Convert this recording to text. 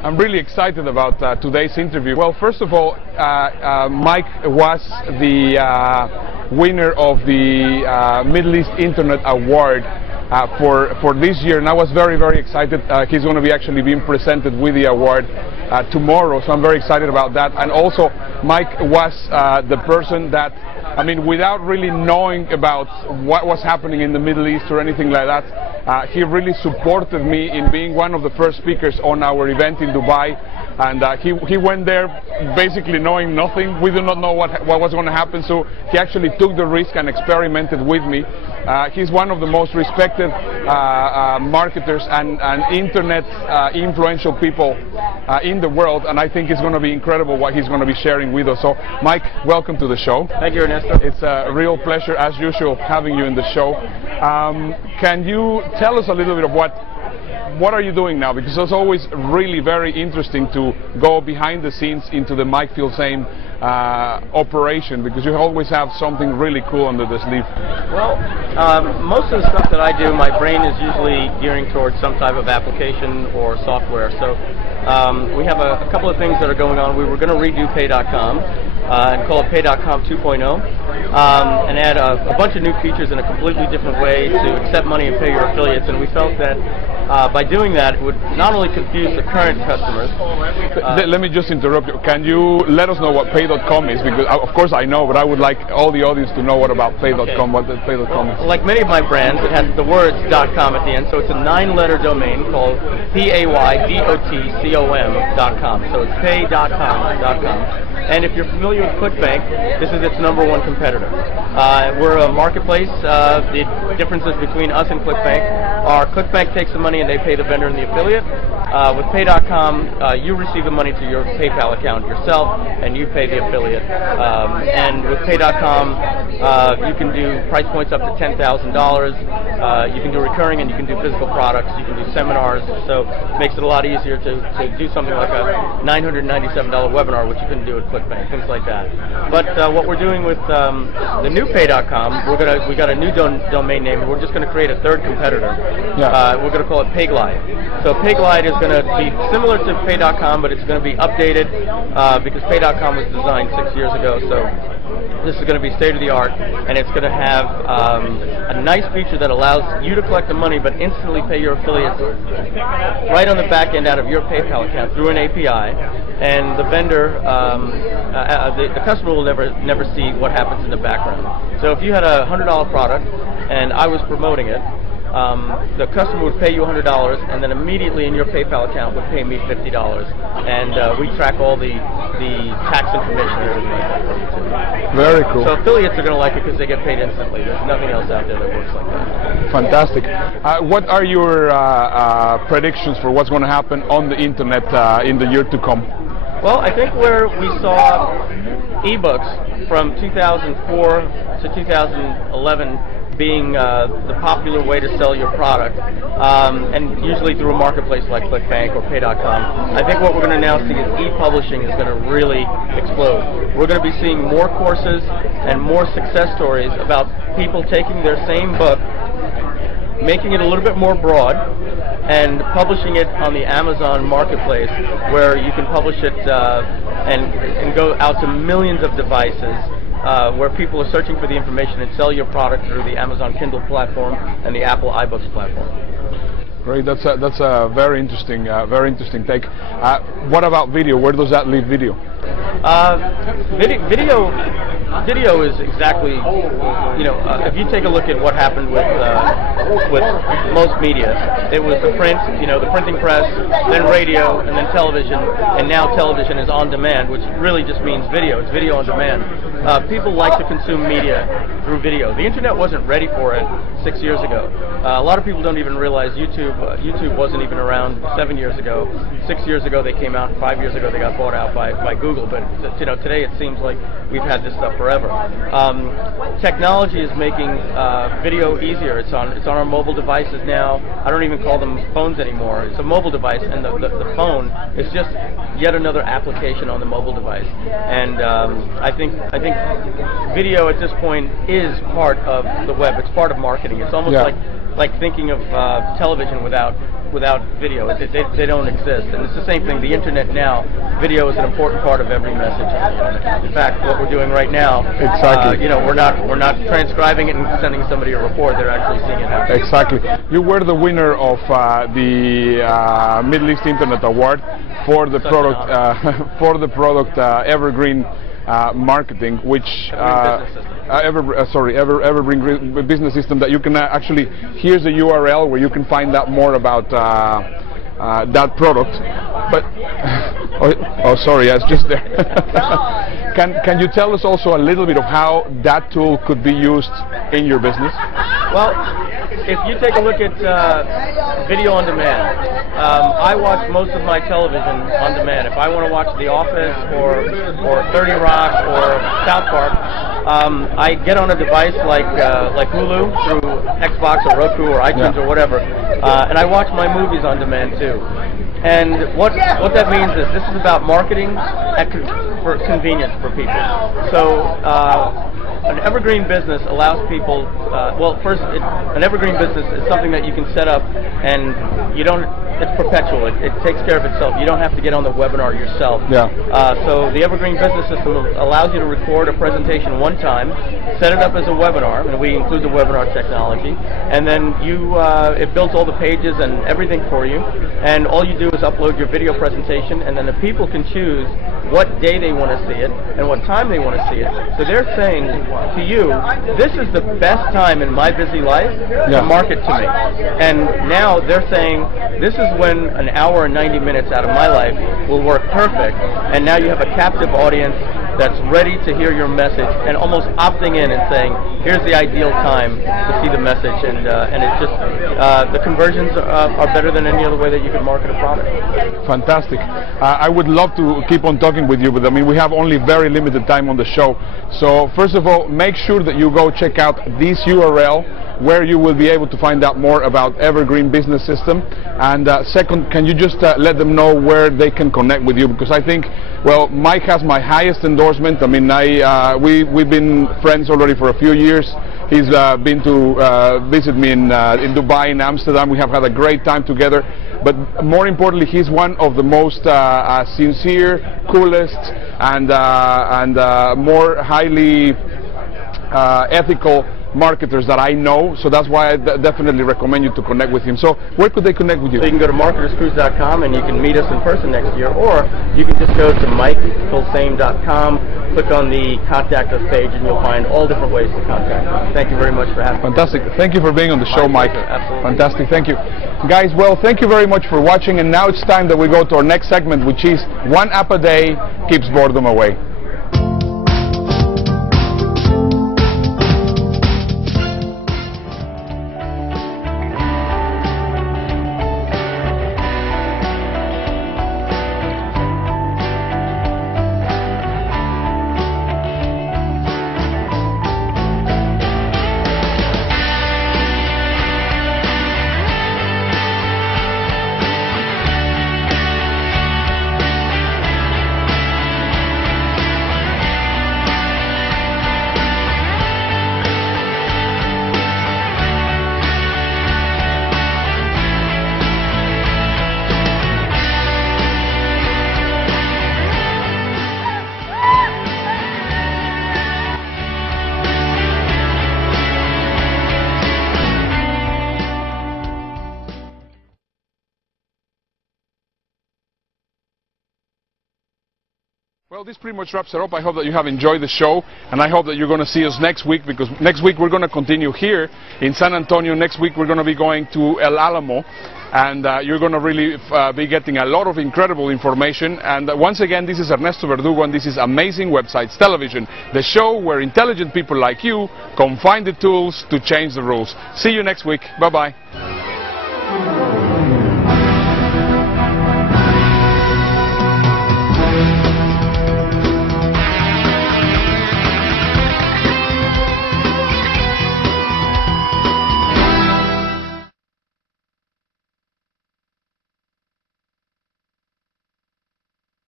I'm really excited about today's interview. Well, first of all, Mike was the winner of the Middle East Internet Award for this year, and I was very, very excited. He's going to be actually being presented with the award tomorrow, so I'm very excited about that. And also, Mike was the person that, I mean, without really knowing about what was happening in the Middle East or anything like that, he really supported me in being one of the first speakers on our event in Dubai. And he went there basically knowing nothing. We do not know what was going to happen, so he actually took the risk and experimented with me. He's one of the most respected marketers and internet influential people in the world, and I think it's going to be incredible what he's going to be sharing with us. So, Mike, welcome to the show. Thank you, Ernesto. It's a real pleasure, as usual, having you in the show. Can you tell us a little bit of what are you doing now? Because it's always really very interesting to go behind the scenes into the Mike Filsaime operation, because you always have something really cool under the sleeve. Well, most of the stuff that I do, my brain is usually gearing towards some type of application or software. So we have a couple of things that are going on. We were going to redo Pay.com and call it Pay.com 2.0 and add a bunch of new features in a completely different way to accept money and pay your affiliates, and we felt that by doing that, it would not only confuse the current customers. Let me just interrupt you. Can you let us know what Pay.com is? Because of course I know, but I would like all the audience to know what about Pay.com, what Pay.com is. Like many of my brands, it has the words .com at the end, so it's a 9-letter domain called PAYDOTCOM.com. So it's Pay.com.com. And if you're familiar with ClickBank, this is its #1 competitor. We're a marketplace. The differences between us and ClickBank are ClickBank takes the money and they pay the vendor and the affiliate. With Pay.com, you receive the money to your PayPal account yourself, and you pay the affiliate. And with Pay.com, you can do price points up to $10,000. You can do recurring, and you can do physical products. You can do seminars. So it makes it a lot easier to do something like a $997 webinar, which you couldn't do at ClickBank, things like that. But what we're doing with the new Pay.com, we got a new domain name, and we're just going to create a third competitor. Yeah. We're going to call it Payglide. So Payglide is going to be similar to Pay.com, but it's going to be updated because Pay.com was designed 6 years ago. So this is going to be state-of-the-art, and it's going to have a nice feature that allows you to collect the money but instantly pay your affiliates right on the back end out of your PayPal account through an API, and the vendor, the customer will never see what happens in the background. So if you had a $100 product and I was promoting it, the customer would pay you $100, and then immediately in your PayPal account would pay me $50, and we track all the tax information and everything like that for you too. Very cool. So affiliates are going to like it because they get paid instantly. There's nothing else out there that works like that. Fantastic. What are your predictions for what's going to happen on the internet in the year to come? Well, I think where we saw ebooks from 2004 to 2011 being the popular way to sell your product, and usually through a marketplace like ClickBank or Pay.com. I think what we're going to now see is e-publishing is going to really explode. We're going to be seeing more courses and more success stories about people taking their same book, making it a little bit more broad, and publishing it on the Amazon marketplace, where you can publish it and go out to millions of devices, where people are searching for the information and sell your product through the Amazon Kindle platform and the Apple iBooks platform. Great, that's a very interesting take. What about video? Where does that leave video? Video is exactly, if you take a look at what happened with most media, it was the print, the printing press, then radio, and then television, and now television is on demand, which really just means video. It's video on demand. People like to consume media through video. The internet wasn't ready for it 6 years ago. A lot of people don't even realize YouTube wasn't even around 7 years ago. 6 years ago they came out, 5 years ago they got bought out by Google, but today it seems like we've had this stuff forever. Technology is making video easier. It's on our mobile devices now. I don't even call them phones anymore. It's a mobile device, and the phone is just yet another application on the mobile device. And I think video at this point is part of the web. It's part of marketing. It's almost like like thinking of television without video. They don't exist. And it's the same thing. The internet now, video is an important part of every message on the internet. In fact, what we're doing right now, exactly. You know, we're not transcribing it and sending somebody a report. They're actually seeing it happen. Exactly. You were the winner of the Middle East Internet Award for the product Evergreen Marketing, which Evergreen Business System, that you can actually, here's the URL where you can find out more about that product. But oh, sorry, I was just there. Can you tell us also a little bit of how that tool could be used in your business? Well, if you take a look at video on demand, I watch most of my television on demand. If I want to watch The Office or 30 Rock or South Park, I get on a device like Hulu through Xbox or Roku or iTunes or whatever, and I watch my movies on demand too. And what that means is this is about marketing for convenience for people. So an evergreen business allows people, well, first, an evergreen business is something that you can set up and you don't, it's perpetual. It takes care of itself. You don't have to get on the webinar yourself. Yeah. So the Evergreen Business System allows you to record a presentation one time, set it up as a webinar, and we include the webinar technology, and then it builds all the pages and everything for you, and all you do is upload your video presentation, and then the people can choose what day they want to see it and what time they want to see it. So they're saying to you, this is the best time in my busy life to market to me. And now they're saying, this is when an hour and 90 minutes out of my life will work perfect. And now you have a captive audience that's ready to hear your message and almost opting in and saying, here's the ideal time to see the message. And it's just, the conversions are better than any other way that you could market a product. Fantastic. I would love to keep on talking with you, but I mean, we have only very limited time on the show. So first of all, make sure that you go check out this URL where you will be able to find out more about Evergreen Business System. And second, can you just let them know where they can connect with you? Because I think, well, Mike has my highest endorsement. I mean, we've been friends already for a few years. He's been to visit me in Dubai, in Amsterdam. We have had a great time together. But more importantly, he's one of the most sincere, coolest, and more highly ethical marketers that I know, so that's why I definitely recommend you to connect with him. So where could they connect with you? So you can go to marketerscruise.com and you can meet us in person next year, or you can just go to MikeFilsaime.com, click on the contact us page, and you'll find all different ways to contact us. Thank you very much for having me. Fantastic. Thank you for being on the show, Mike. Absolutely. Fantastic. Thank you. Guys, well, thank you very much for watching, and now it's time that we go to our next segment, which is One App a Day Keeps Boredom Away. Well, this pretty much wraps it up. I hope that you have enjoyed the show, and I hope that you're going to see us next week, because next week we're going to continue here in San Antonio. Next week we're going to be going to El Alamo, and you're going to really be getting a lot of incredible information. And once again, this is Ernesto Verdugo, and this is Amazing Websites Television, the show where intelligent people like you come find the tools to change the rules. See you next week. Bye-bye.